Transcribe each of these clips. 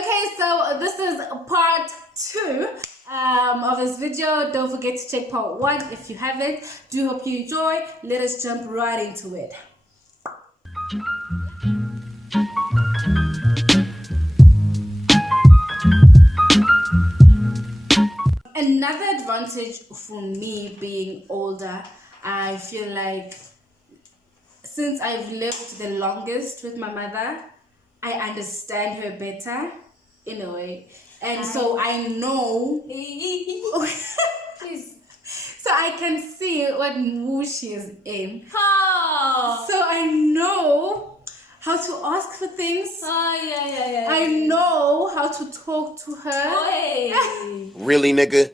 Okay, so this is part 2 of this video. Don't forget to check part 1 if you haven't. Do hope you enjoy. Let us jump right into it. Another advantage for me being older, I feel like since I've lived the longest with my mother, I understand her better in a way. And so I know please. So I can see what mood she is in. Oh. So I know how to ask for things. Yeah. I know how to talk to her. Hey. Really, nigga?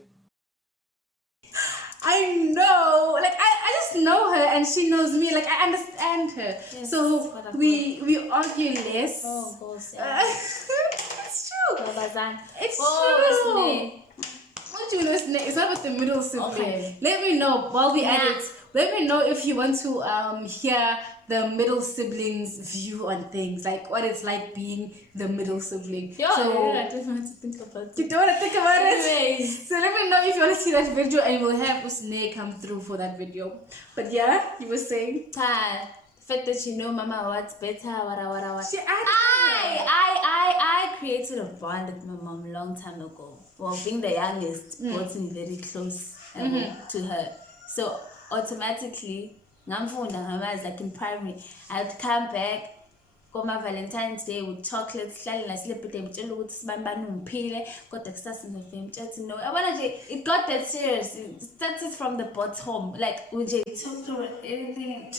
I know, like I just know her and she knows me. Like I understand her. Yes, so we argue less. Oh, boss. Yeah. It's true. It's Oh, true. What do you know? It's not with the middle sibling. Okay. Let me know while we edit. Let me know if you want to hear the middle siblings' view on things, like what it's like being the middle sibling. Yeah, I just want to think about it. You don't want to think about it? Anyways. So let me know if you want to see that video and we'll have Usne come through for that video. But yeah, you were saying? The fact that you know Mama what's better, what. She I created a bond with my mom a long time ago. Well, being the youngest brought me very close to her. So automatically, like in primary, I'd come back on my Valentine's Day with chocolates, it got that serious. It started from the bottom, like we just took through everything.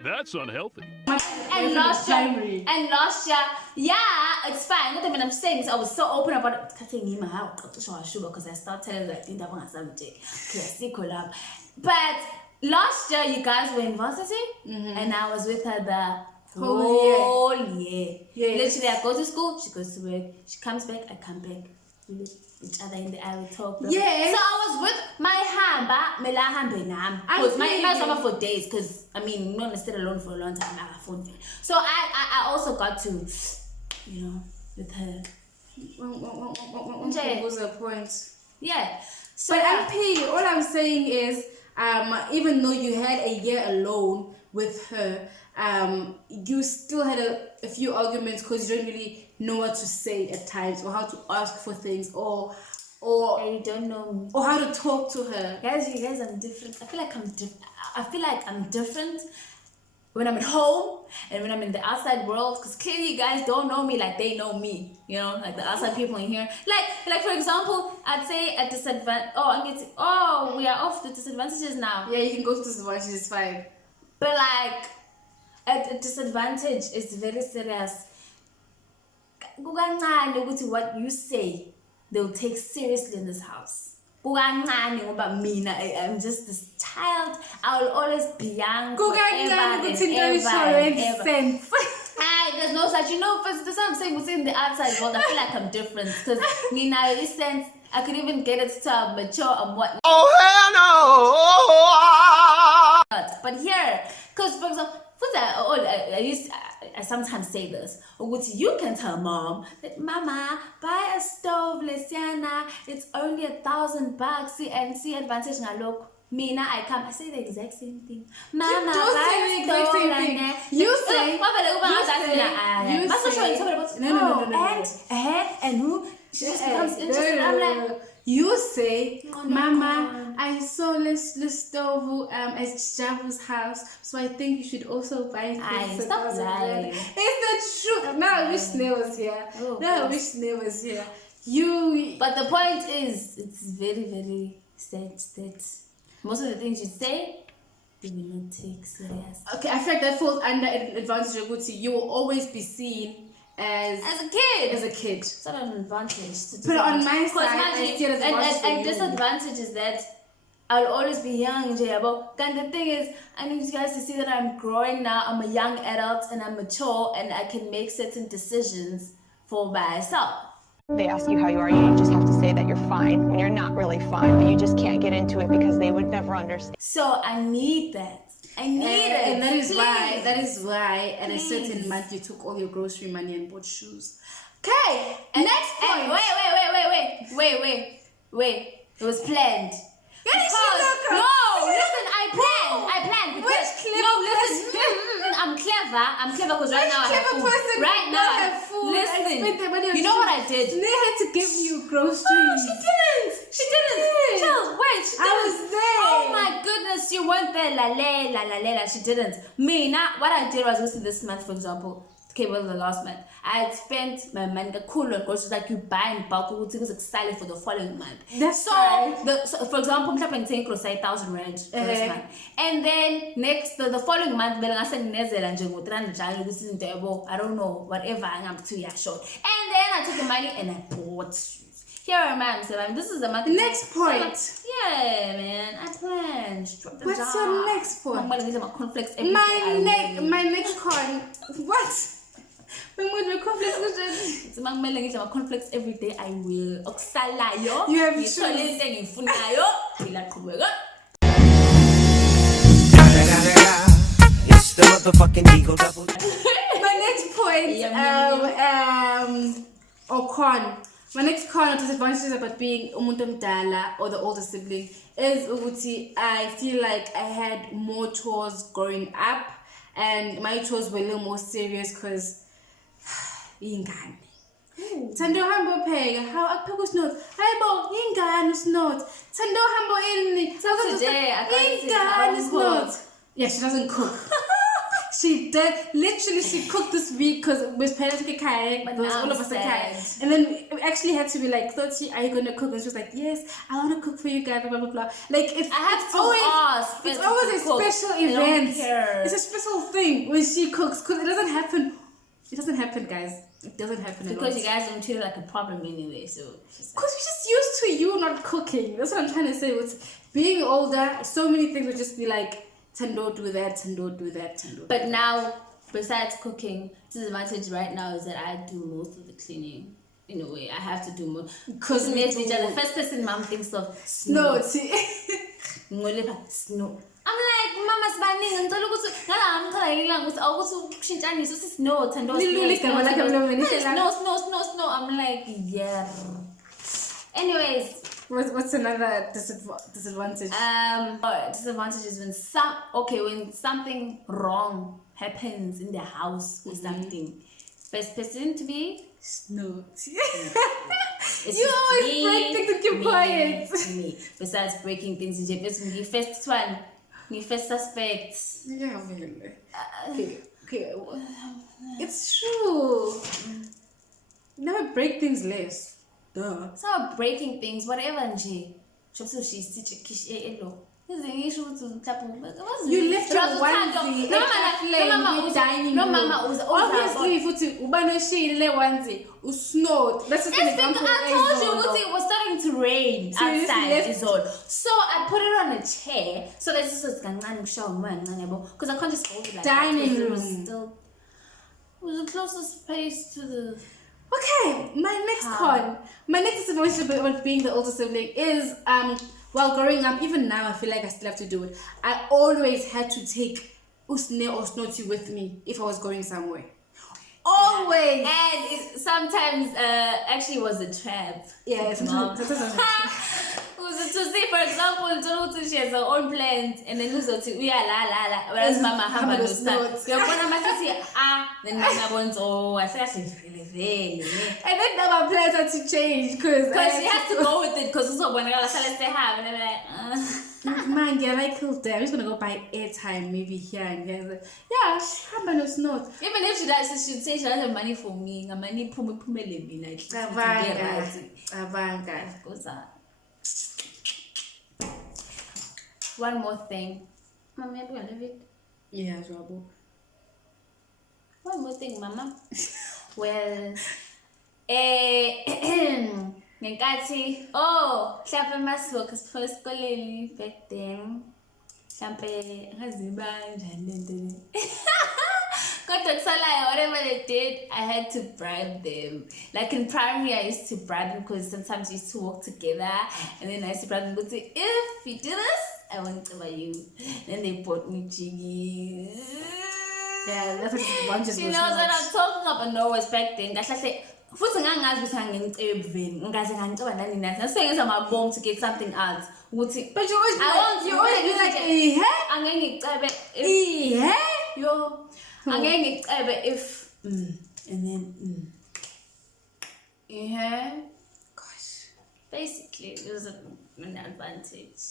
That's unhealthy. And last year, yeah, it's fine. Not that I'm saying so I was so open about it. Because I started telling her I think that collab. But last year you guys were in varsity and I was with her the whole year. Yes. Literally I go to school, she goes to work, she comes back, I come back. We look each other in the eye, we talk. Yes. So I was with my hamba, because my emails are for days, because I mean not necessarily alone for a long time, I have phone thing. So I also got to, you know, with her. What was the point? Yeah. So But MP, all I'm saying is, even though you had a year alone with her, you still had a few arguments because you don't really know what to say at times, or how to ask for things, or you don't know me. or how to talk to her. You guys, I'm different. I feel like I'm different when I'm at home and when I'm in the outside world, because clearly you guys don't know me like they know me, you know, like the outside people in here. Like for example, I'd say at disadvantage. We are off the disadvantages now. Yeah, you can go to disadvantage, it's fine. But like at a disadvantage, it's very serious. What you say, they'll take seriously in this house. I'm just this child. I will always be young forever and ever. There's no such, you know, but that's what I'm saying. Within the outside world, I feel like I'm different, because in this sense, I could even get it to I'm mature and whatnot. Oh, hell no! But here, because for example, I sometimes say this, you can tell mom that Mama, buy a stove, Lesiana, it's only $1,000, and see advantage ngalok. Mina, I say the exact same thing. Mama, You do say the exact same thing. You say and who? She just becomes interested. I'm like, you say, Oh, Mama, I saw this stove at Javu's house, so I think you should also buy things. Stop lying. It's the truth. Now I wish Snail was here. But the point is, it's very, very sad that most of the things you say, they will not take serious. Okay, I feel like that falls under advantage of good. You will always be seen as a kid. It's not an advantage. But on my side, I see it as advantage and disadvantage is that I'll always be young, Jayabo. And the thing is, I need you guys to see that I'm growing now. I'm a young adult and I'm mature and I can make certain decisions for myself. They ask you how you are, you just have to say that you're fine when you're not really fine, but you just can't get into it because they would never understand. So I need that. it. And that is why at a certain month you took all your grocery money and bought shoes. Okay, next point. Wait. It was planned. Yes, No, listen, I planned because I'm clever because right now I have food. Right now I have food. Listen, you know what I did? They had to give you groceries. No, she didn't. Chill, wait, she didn't. I was there. Oh my goodness, you weren't there. La. She didn't. Me, what I did was listen this month, for example. Okay, well, the last month I had spent my money cool on groceries like you buy in bulk because it's excited for the following month. That's so, right. so for example, I'm taking 1,000 rand for this month, and then the following month, I don't know, whatever I'm up to, yeah, sure. And then I took the money and I bought shoes. Here am I, so this is the month. Next point. Yeah, man, I planned. What's your next point? I'm gonna need my cornflakes. My next con. What? My cornflakes every day. I will. You have shoes. It's the motherfucking Eagle Double. My next point, or con. My next con or disadvantages about being umuntu mdala or the older sibling is ukuthi I feel like I had more chores growing up, and my chores were a little more serious because ingane. Thando hamba pheka, how akupheka usinot. Hayibo, ingane usinot. Thando hamba ini. Today I can't ingane usinot. Yeah, she doesn't cook. She did literally. She cooked this week because we parents took a kayak, but all of us are kayak. And then we actually had to be like, "30, are you gonna cook?" And she was like, "Yes, I want to cook for you guys." Blah blah blah. Like it's ask. It's always a special event. It's a special thing when she cooks because it doesn't happen. It doesn't happen, guys. It doesn't happen because you guys don't treat it like a problem anyway. So because we're just used to you not cooking. That's what I'm trying to say. With being older, so many things would just be like, Tando do that, Tando do that, Tando. But now, besides cooking, the disadvantage right now is that I do most of the cleaning. In a way, I have to do more. Because the first person mom thinks of snow. Snow. I'm like, Mama Sbanning, and I'm telling snow. I'm like, yeah. Anyways. What's another disadvantage? Disadvantage is when something wrong happens in the house or something. First person to be snow. You always break things and keep quiet. Me. Besides breaking things, you first one, you first suspect. Yeah, okay. It's true. Never break things less. Duh. It's not breaking things, whatever, nje. So she's teaching kish elo. You left your onesie No, Mama was obviously futhi ubanoshile onesie usnowed. That's just an example. I told you it was starting to rain outside is all. So I put it on a chair so that it's just because I can't just hold it like dining that. room. It was the closest place to the. Okay, my next disadvantage about being the older sibling is while growing up, even now I feel like I still have to do it. I always had to take usne or snoti with me if I was going somewhere. Always. Yeah. And it sometimes actually was a trap. Yeah, sometimes. To see, for example, she has her own plans, and then we are la, whereas Mama hamba no start. Then Mama wants, I say really. And then now my plans had to change because she has to go with it because also when I say have, and I'm like, man, yeah, like I'm just gonna go buy airtime maybe here and there. Yeah, hamba no snot. Even if she does, she should say she doesn't have money for me. Money pumele me like Avanga. Goes on. One more thing. Mommy, do I leave it? Yeah, trouble. One more thing, Mama. Well, ngenkathi mhlawumbe masivoka siphole esikoleni back then mhlawumbe angaziba kanjani lento kodwa kusalayo whatever they did I had to bribe them. Like in primary I used to bribe them because sometimes we used to work together and then I used to bribe them and say if you do this I want to buy you. Then they bought me jiggies. Yeah, that's what one just. She knows what I'm talking about. No, back then. futhi ngangazi ukuthi angengicebe veni ngikaze ngangiceba nani nathi nasengenza amabongo to get something else ukuthi But you always be like, angeke ngicebe yo angeke ngicebe if and then gosh, basically it was an advantage.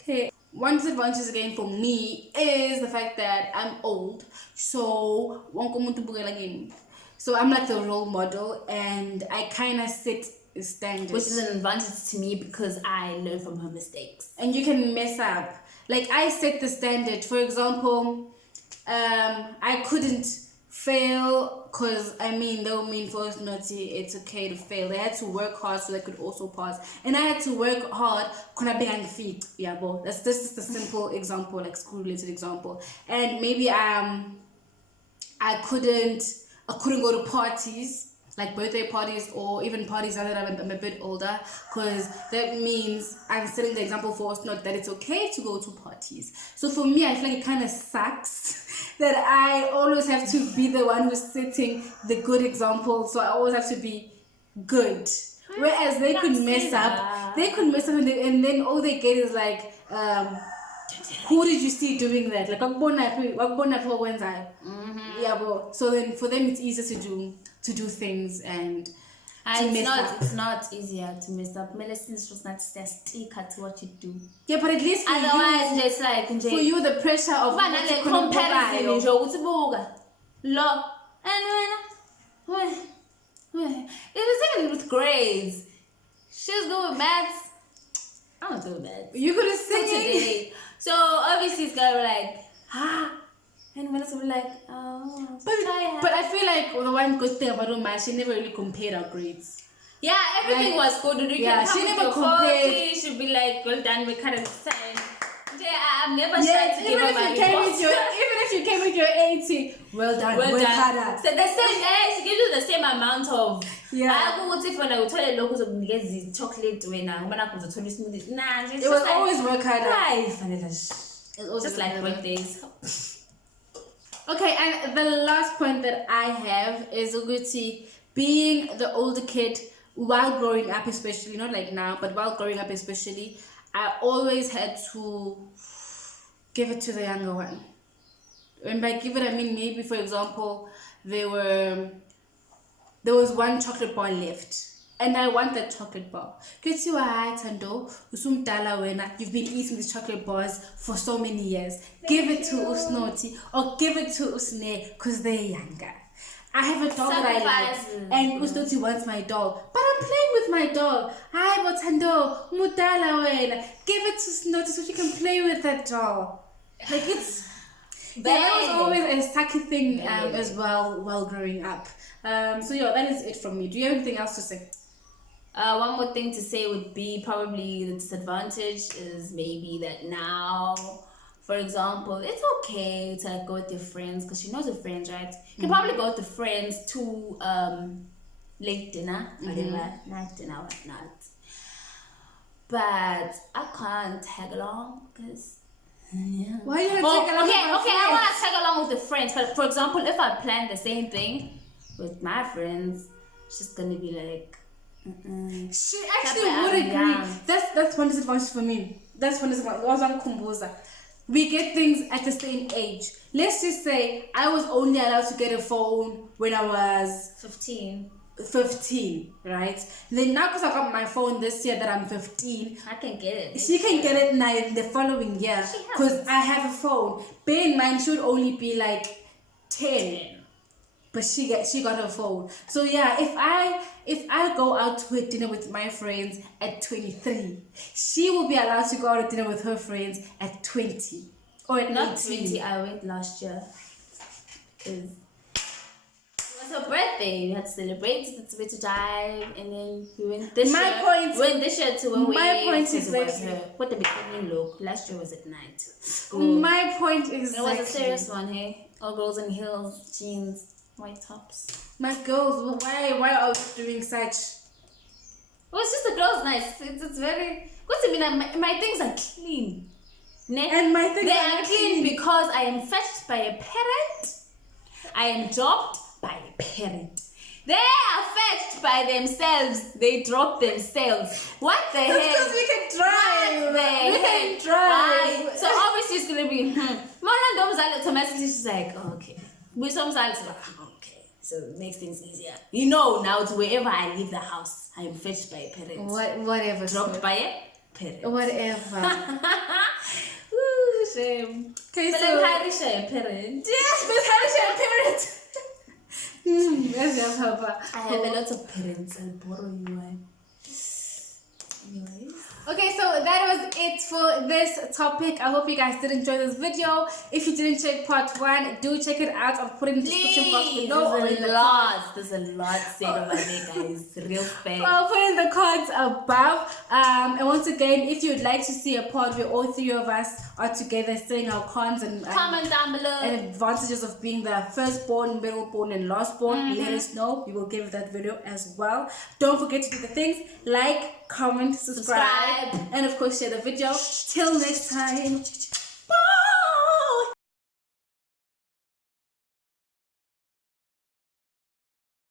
Okay, one disadvantage again for me is the fact that I'm old, so wonke umuntu ubukela kimi. So I'm like the role model, and I kind of set standards, Which is an advantage to me because I learn from her mistakes. and you can mess up. Like I set the standard. For example, I couldn't fail because they were mean for us naughty. It's okay to fail. They had to work hard so they could also pass, and I had to work hard. That's just a simple example, like school related example. And maybe I couldn't go to parties, like birthday parties or even parties now that I'm a bit older, because that means I'm setting the example for us not that it's okay to go to parties. So for me, I feel like it kind of sucks that I always have to be the one who's setting the good example. So I always have to be good. Whereas they could mess up. And then all they get is like, who did you see doing that? Like, so then for them it's easier to do things and to mess up. It's not easier to mess up. Medicines just not stick to what you do. Yeah, but at least for otherwise you, it's like for you the pressure of comparison nje ukuthi buka lo and it was even with grades. She was good with maths. I don't do maths. You could have seen today. So obviously it's gonna be like and Melissa was like, but I feel like the one good thing about Uma, she never really compared our grades. Yeah, everything was good. She never compared. She'd be like, well done, we kind of time. I've never tried to give her my report. Even if you came with your 80, well done. Harder. So the same, she gives you the same amount of. I go with it when I would tell you locals of the chocolate when I'm going to tell you smoothie. Nah, it was always work harder. Life. It was just like birthdays. Okay, and the last point that I have is Uguti being the older kid while growing up, especially not like now, but while growing up especially, I always had to give it to the younger one. And by give it, I mean maybe, for example, there was one chocolate bar left, and I want that chocolate bar. You've been eating these chocolate bars for so many years. Give it to Usnoti or give it to Usne because they're younger. I have a doll that I like, and Usnoti wants my doll, but I'm playing with my doll. Hi, Botando, Mudala wena. Give it to Snoti so she can play with that doll. Like it's that was always a sucky thing as well while growing up. So yeah, that is it from me. Do you have anything else to say? One more thing to say would be probably the disadvantage is maybe that now, for example, it's okay to like go with your friends because she knows her friends, right? You can probably go with the friends to late dinner, whatever, night dinner, whatnot. But I can't tag along because. Yeah. Why are you gonna tag along? Okay, I want to tag along with the friends, but for example, if I plan the same thing with my friends, it's just gonna be like. She actually would agree. That's one disadvantage for me. That's one disadvantage. We get things at the same age. Let's just say I was only allowed to get a phone when I was 15, right? Then now because I got my phone this year that I'm 15, I can get it. She can get it now in the following year because I have a phone. Bear in mind, she would only be like 10. But she got her phone. So yeah, if I go out to a dinner with my friends at 23, she will be allowed to go out to dinner with her friends at 20 or at not 18. 20. I went last year because it was her birthday. We had to celebrate it to drive, and then we went this year. We went this year to when my point is like what the beginning look. Last year was at night. My point is it was a serious one, hey. All girls in heels, jeans. White tops. My girls, why are we doing such? Well, it's just the girls' night. It's very. What's it mean? My things are clean. And my things are clean because I am fetched by a parent. I am dropped by a parent. They are fetched by themselves. They drop themselves. What the hell? Because we can drive. What the We hell? can drive. Right. So obviously it's gonna be automatically she's like, oh, okay. With some like, okay. So it makes things easier. You know now it's wherever I leave the house, I am fetched by a parent. Whatever. Dropped by a parent. Whatever. Ooh, shame. Okay, But so like Harisha a parent. yes, Miss Harisha, parent. Yes, yes, helper. I have a lot of parents. I'll borrow you one. Anyways. Okay, so that was it for this topic. I hope you guys did enjoy this video. If you didn't check part 1, do check it out. I'll put it in the description box below or in the cards. There's a lot said over there, guys. Real fast. I'll put in the cards above. And once again, if you'd like to see a pod where all 3 of us are together saying our cons and Comment down below. and advantages of being the firstborn, middleborn, and lastborn, let us know. We will give that video as well. Don't forget to do the things like, comment, subscribe, and of course share the video. Till next time.